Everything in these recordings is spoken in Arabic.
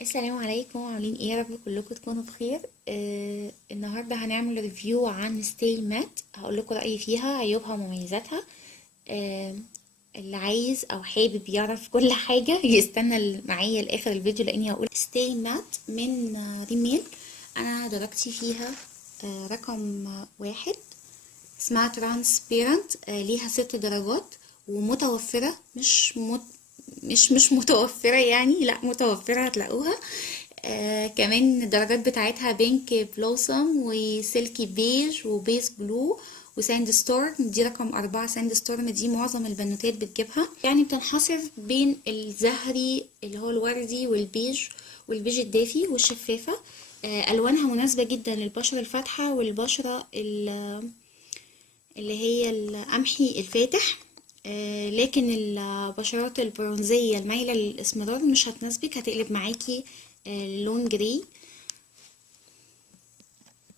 السلام عليكم، عاملين ايه؟ يا رب كلكم تكونوا بخير. النهارده هنعمل ريفيو عن ستيل مات. هقول لكم رايي فيها، عيوبها ومميزاتها. آه اللي عايز او حابب يعرف كل حاجه يستنى معايا لاخر الفيديو، لاني هقول ستيل مات من ريميل. انا درجتي فيها رقم واحد. اسمها ترانسبيرنت، ليها 6 درجات ومتوفرة. مش متوفرة يعني، لا متوفرة هتلاقوها. كمان الدرجات بتاعتها بينك بلوسم وسيلكي بيج وبيس بلو وساند ستورم. دي رقم 4. ساند ستورم دي معظم البنوتات بتجيبها، يعني بتنحصر بين الزهري اللي هو الوردي والبيج الدافي والشفافة. ألوانها مناسبة جدا للبشرة الفاتحة والبشرة اللي هي القمحي الفاتح. لكن البشرات البرونزية المايلة للاسمرار مش هتناسبك، هتقلب معاكي لون جراي.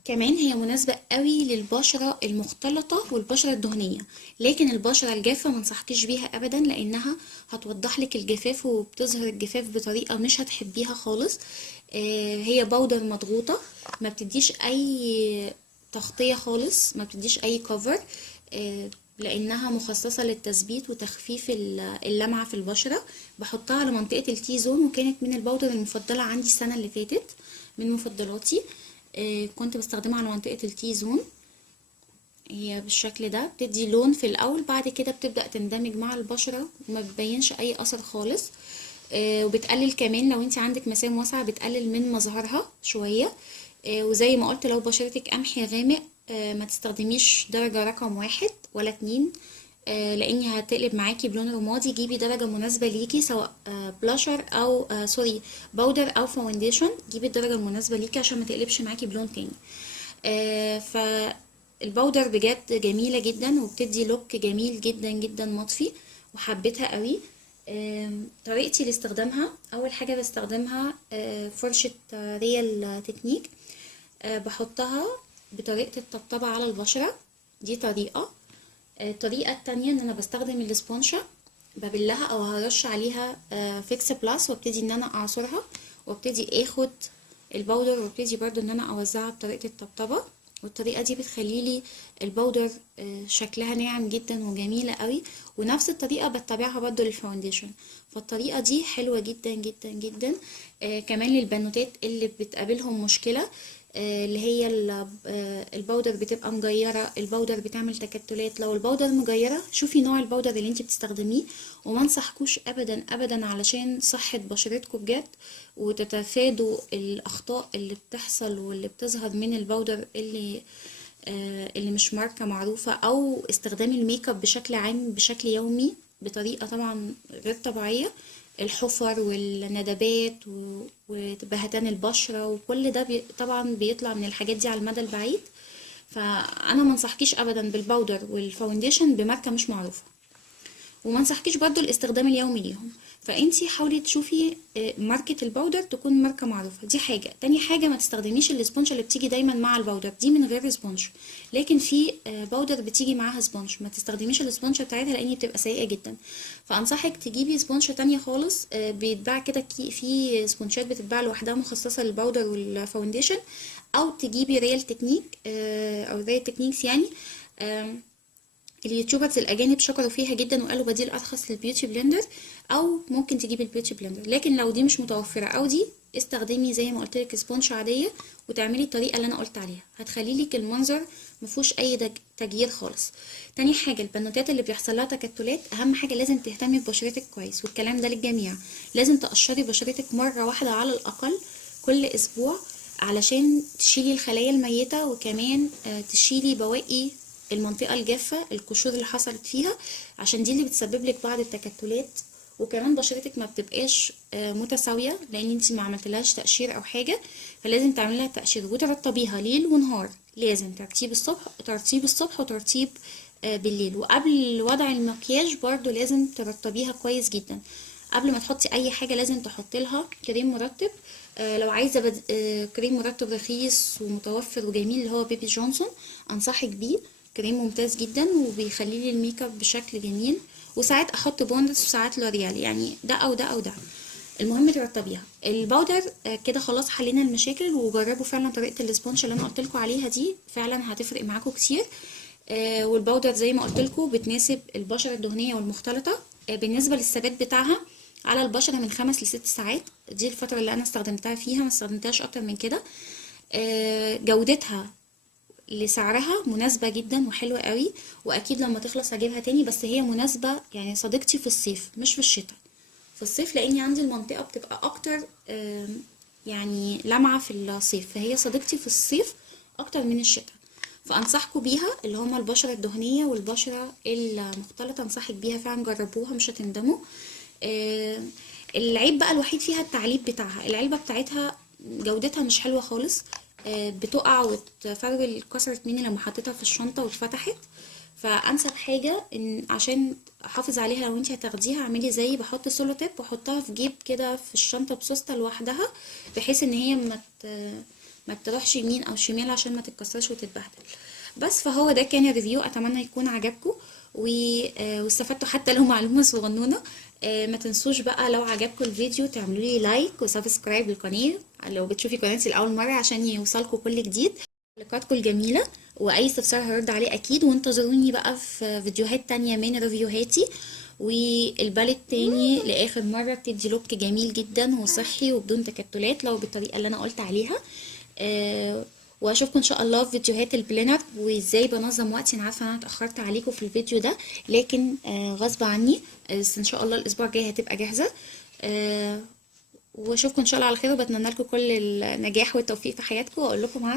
كمان هي مناسبة قوي للبشرة المختلطة والبشرة الدهنية، لكن البشرة الجافة منصحكيش بيها ابدا، لانها هتوضح لك الجفاف وبتظهر الجفاف بطريقة مش هتحبيها خالص. هي بودر مضغوطة، ما بتديش اي تغطية خالص، ما بتديش اي كفر، لانها مخصصة للتثبيت وتخفيف اللمعة في البشرة. بحطها على منطقة التي زون، وكانت من البودر المفضلة عندي السنة اللي فاتت، من مفضلاتي. كنت بستخدمها على منطقة التي زون. هي بالشكل ده بتدي لون في الاول، بعد كده بتبدأ تندمج مع البشرة وما بتبينش اي اثر خالص. وبتقلل كمان لو انت عندك مسام واسعة، بتقلل من مظهرها شوية. وزي ما قلت، لو بشرتك قمحي غامق ما تستخدميش درجة رقم 1 ولا 2، لاني هتقلب معاكي بلون رمادي. جيبي درجة مناسبة ليكي، سواء بلاشر او سوري باودر او فاونديشن. جيبي الدرجة المناسبة ليكي عشان ما تقلبش معاكي بلون تاني. فالباودر بجد جميلة جدا، وبتدي لوك جميل جدا جدا مطفي، وحبيتها قوي. طريقتي لاستخدامها، اول حاجة بستخدمها فرشة ريال تكنيك. بحطها بطريقة الطبطبة على البشرة، دي طريقة. الطريقة التانية ان انا بستخدم الاسبونشة، ببلها او هرش عليها فيكس بلاس، وابتدي ان انا اعصرها، وابتدي اخد البودر، وابتدي برضو ان انا اوزعها بطريقة الطبطبة. والطريقة دي بتخليلي البودر شكلها ناعم جدا وجميلة قوي. ونفس الطريقة بتبعها برضو للفاونديشن، فالطريقة دي حلوة جدا جدا جدا. كمان للبنوتات اللي بتقابلهم مشكلة، اللي هي البودر بتبقى مجيرة، البودر بتعمل تكتلات. لو البودر مجيرة، شوفي نوع البودر اللي انت بتستخدميه، وما انصحكوش ابدا ابدا علشان صحة بشرتكم بجد، وتتفادوا الاخطاء اللي بتحصل واللي بتظهر من البودر اللي مش ماركة معروفة، او استخدام الميك اب بشكل عام بشكل يومي بطريقة طبعا غير طبيعية. الحفر والندبات وبهتان البشرة وكل ده طبعا بيطلع من الحاجات دي على المدى البعيد. فانا منصحكيش ابدا بالباودر والفاونديشن بماركة مش معروفة، وما انصحكيش برضو الاستخدام اليومي ليهم. فانتي حاولي تشوفي ماركة الباودر تكون ماركة معروفة. دي حاجة. تاني حاجة، ما تستخدميش الاسبونج اللي بتيجي دايما مع الباودر، دي من غير اسبونج. لكن في باودر بتيجي معاها سبونج، ما تستخدميش الاسبونج بتاعتها لان بتبقى سيئة جدا. فانصحك تجيبي سبونج تانية خالص. بيتباع كده في سبونجات بتتباع لوحدها مخصصة للباودر والفاونديشن، او تجيبي ريال تكنيك او ريال تكنيكس يعني. اليوتيوبرز الاجانب شكروا فيها جدا وقالوا بديل ارخص للبيوتي بلندر، او ممكن تجيبي البيوتي بلندر. لكن لو دي مش متوفره او دي، استخدمي زي ما قلت لك سبونج عاديه، وتعملي الطريقه اللي انا قلت عليها، هتخلي لك المنظر مفيهوش اي تغيير خالص. تاني حاجه، البنوتات اللي بيحصل لها تكتلات، اهم حاجه لازم تهتمي ببشرتك كويس، والكلام ده للجميع. لازم تقشري بشرتك مره واحده على الاقل كل اسبوع، علشان تشيلي الخلايا الميته، وكمان تشيلي بواقي المنطقة الجافة، القشور اللي حصلت فيها، عشان دي اللي بتسبب لك بعض التكتلات. وكمان بشرتك ما بتبقاش متساوية، لان انت ما عملتلهاش تقشير او حاجة، فلازم تعملي لها تقشير وترطبيها ليل ونهار. لازم ترطيب الصبح وترطيب بالليل. وقبل وضع المكياج برضو لازم ترطبيها كويس جدا. قبل ما تحطي اي حاجة لازم تحطي لها كريم مرطب. لو عايزة كريم مرطب رخيص ومتوفر وجميل، اللي هو بيبي جونسون، انصحك بيه. كريم ممتاز جدا وبيخلي لي الميك اب بشكل جميل. وساعات احط بوندس وساعات لوريال، يعني ده او ده او ده. المهم ترطبيها. الباودر كده خلاص حلينا المشاكل، وجربوا فعلا طريقه الاسبونج اللي انا قلت لكم عليها دي، فعلا هتفرق معاكم كتير. والباودر زي ما قلت لكم بتناسب البشره الدهنيه والمختلطه. بالنسبه للثبات بتاعها على البشره من 5 ل6 ساعات، دي الفتره اللي انا استخدمتها فيها، ما استخدمتهاش اكتر من كده. جودتها لسعرها مناسبة جدا وحلوة قوي، واكيد لما تخلص هجيبها تاني، بس هي مناسبة يعني صديقتي في الصيف مش في الشتاء. في الصيف لاني عندي المنطقة بتبقى اكتر يعني لمعة في الصيف، فهي صديقتي في الصيف اكتر من الشتاء. فانصحكم بيها اللي هما البشرة الدهنية والبشرة المختلطة، انصحك بيها فعلا، جربوها مش هتندموا. آه، العيب بقى الوحيد فيها التعليب بتاعها، العلبة بتاعتها جودتها مش حلوة خالص. بتقع وتفرول، كسرت مني لما حطيتها في الشنطة واتفتحت. فانسب حاجة ان عشان احافظ عليها لو انت هتاخديها، اعملي زي بحط سولو تيب واحطها في جيب كده في الشنطة بسوستة لوحدها، بحيث ان هي ما تروحش يمين او شمال عشان ما تتكسرش وتتبهدل. بس فهو ده كان الريفيو، اتمنى يكون عجبكم واستفدتوا حتى لو معلومة صغنونة. ما تنسوش بقى لو عجبكم الفيديو تعملوا لي لايك وسبسكرايب للقناة لو بتشوفي قناتي لأول مرة، عشان يوصلكم كل جديد. تعليقاتكم الجميلة واي استفسار هرد عليه اكيد، وانتظروني بقى في فيديوهات تانية من ريفيوهاتي. والبالت تاني لاخر مرة بتدي لوك جميل جدا وصحي وبدون تكتلات لو بالطريقة اللي انا قلت عليها. واشوفكم ان شاء الله في فيديوهات البلانر وازاي بنظم وقتي. انا عارفه انا اتاخرت عليكم في الفيديو ده، لكن غصب عني، بس ان شاء الله الاسبوع الجاي هتبقى جاهزه. واشوفكم ان شاء الله على خير، وبتمنى لكم كل النجاح والتوفيق في حياتكم، واقول لكم مع